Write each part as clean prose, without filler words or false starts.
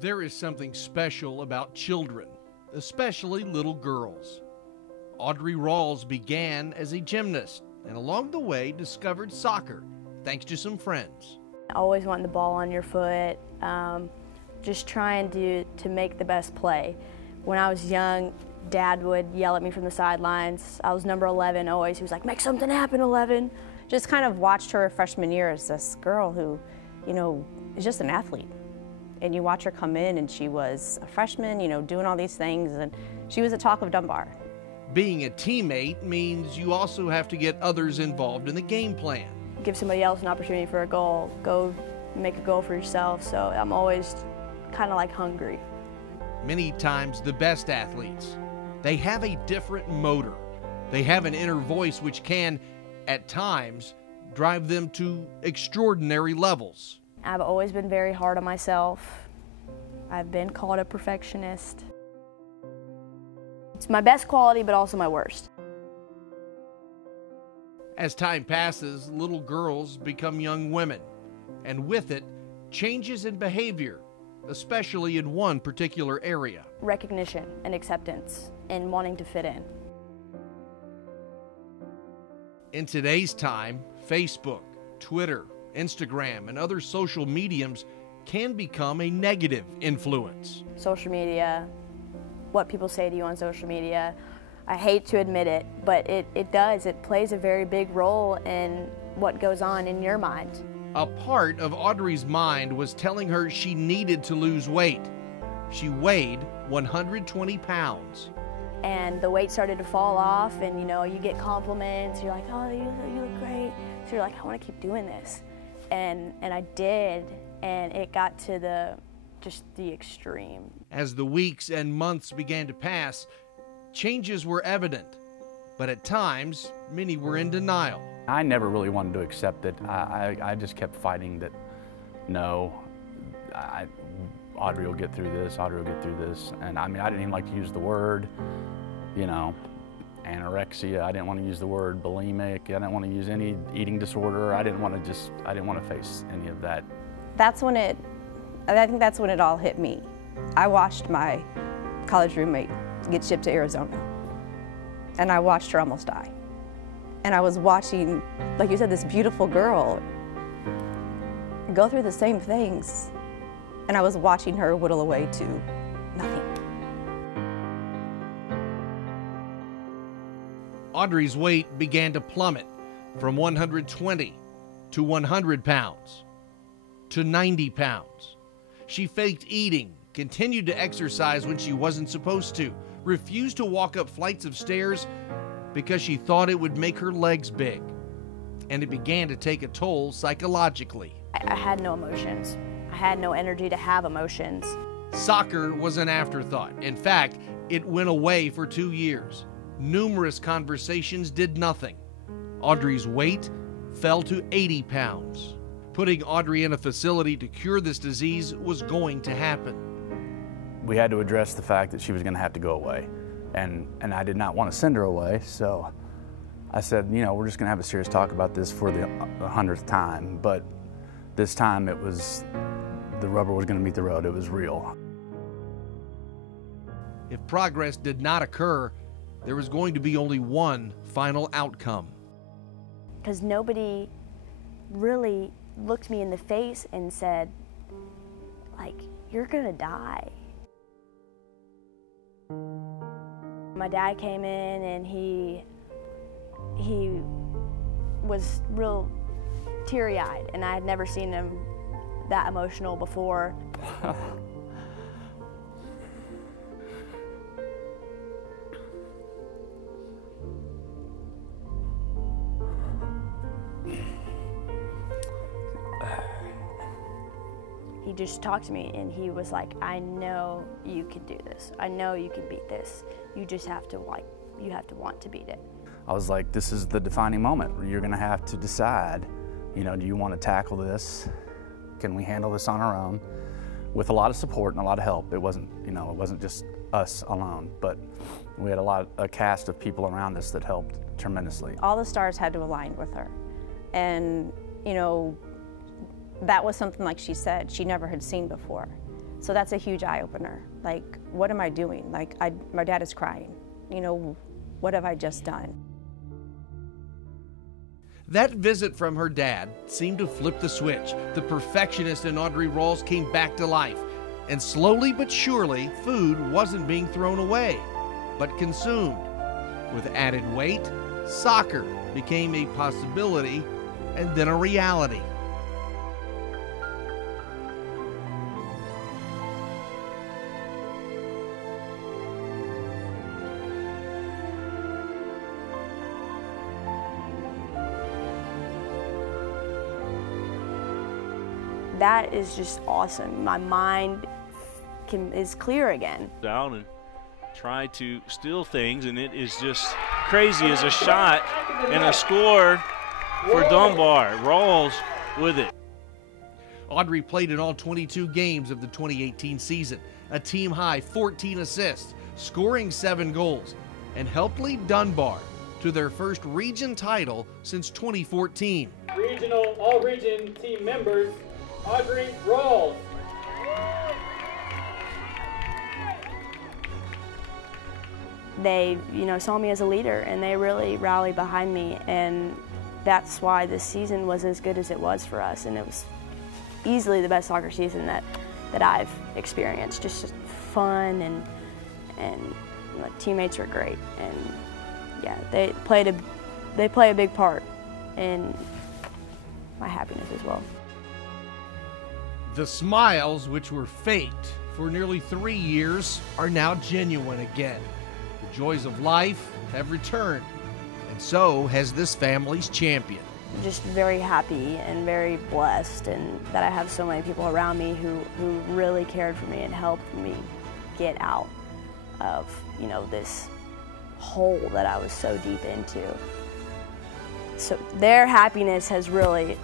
There is something special about children, especially little girls. Audrey Rawls began as a gymnast and along the way discovered soccer thanks to some friends. Always wanting the ball on your foot, just trying to make the best play. When I was young, Dad would yell at me from the sidelines. I was number 11 always. He was like, make something happen, 11. Just kind of watched her freshman year as this girl who, is just an athlete. And you watch her come in and she was a freshman, doing all these things, and she was the talk of Dunbar. Being a teammate means you also have to get others involved in the game plan. Give somebody else an opportunity for a goal. Go make a goal for yourself. So I'm always kind of like hungry. Many times the best athletes, they have a different motor. They have an inner voice which can, at times, drive them to extraordinary levels. I've always been very hard on myself. I've been called a perfectionist. It's my best quality, but also my worst. As time passes, little girls become young women, and with it, changes in behavior, especially in one particular area. Recognition and acceptance and wanting to fit in. In today's time, Facebook, Twitter, Instagram, and other social mediums can become a negative influence. Social media, what people say to you on social media, I hate to admit it, but it does. It plays a very big role in what goes on in your mind. A part of Audrey's mind was telling her she needed to lose weight. She weighed 120 pounds. And the weight started to fall off, and you get compliments. You're like, oh, you look great. So you're like, I want to keep doing this. And I did, and it got to just the extreme. As the weeks and months began to pass, changes were evident, but at times, many were in denial. I never really wanted to accept it. I just kept fighting that, no, Audrey will get through this, Audrey will get through this. And I didn't even like to use the word, anorexia. I didn't want to use the word bulimic. I didn't want to use any eating disorder. I didn't want to face any of that. I think that's when it all hit me. I watched my college roommate get shipped to Arizona, and I watched her almost die. And I was watching, like you said, this beautiful girl go through the same things, and I was watching her whittle away to nothing. Audrey's weight began to plummet from 120 to 100 pounds to 90 pounds. She faked eating, continued to exercise when she wasn't supposed to, refused to walk up flights of stairs because she thought it would make her legs big. And it began to take a toll psychologically. I had no emotions. I had no energy to have emotions. Soccer was an afterthought. In fact, it went away for 2 years. Numerous conversations did nothing. Audrey's weight fell to 80 pounds. Putting Audrey in a facility to cure this disease was going to happen. We had to address the fact that she was going to have to go away. And I did not want to send her away, so I said, we're just going to have a serious talk about this for the 100th time. But this time the rubber was going to meet the road. It was real. If progress did not occur, there was going to be only one final outcome. Because nobody really looked me in the face and said, you're gonna die. My dad came in and he was real teary-eyed, and I had never seen him that emotional before. He just talked to me and he was like, I know you can do this. I know you can beat this. You just have to want to beat it. I was like, this is the defining moment. You're gonna have to decide, do you want to tackle this? Can we handle this on our own? With a lot of support and a lot of help. It wasn't just us alone, but we had a cast of people around us that helped tremendously. All the stars had to align with her. And, that was something, like she said, she never had seen before. So that's a huge eye-opener. Like, what am I doing? Like, my dad is crying. You know, what have I just done? That visit from her dad seemed to flip the switch. The perfectionist in Audrey Rawls came back to life. And slowly but surely, food wasn't being thrown away, but consumed. With added weight, soccer became a possibility and then a reality. That is just awesome. My mind is clear again. Down and try to steal things, and it is just crazy as a shot and a score for Dunbar. Rawls with it. Audrey played in all 22 games of the 2018 season, a team high 14 assists, scoring 7 goals, and helped lead Dunbar to their first region title since 2014. Regional all-region team members, Audrey Rawls. They, saw me as a leader, and they really rallied behind me, and that's why this season was as good as it was for us, and it was easily the best soccer season that I've experienced. Just fun, and my teammates were great, and yeah, they play a big part in my happiness as well. The smiles, which were faked for nearly 3 years, are now genuine again. The joys of life have returned, and so has this family's champion. Just very happy and very blessed, and that I have so many people around me who really cared for me and helped me get out of, this hole that I was so deep into. So their happiness has really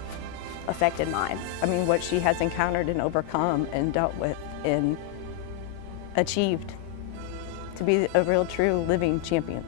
affected mine. I mean, what she has encountered and overcome and dealt with and achieved to be a real, true, living champion.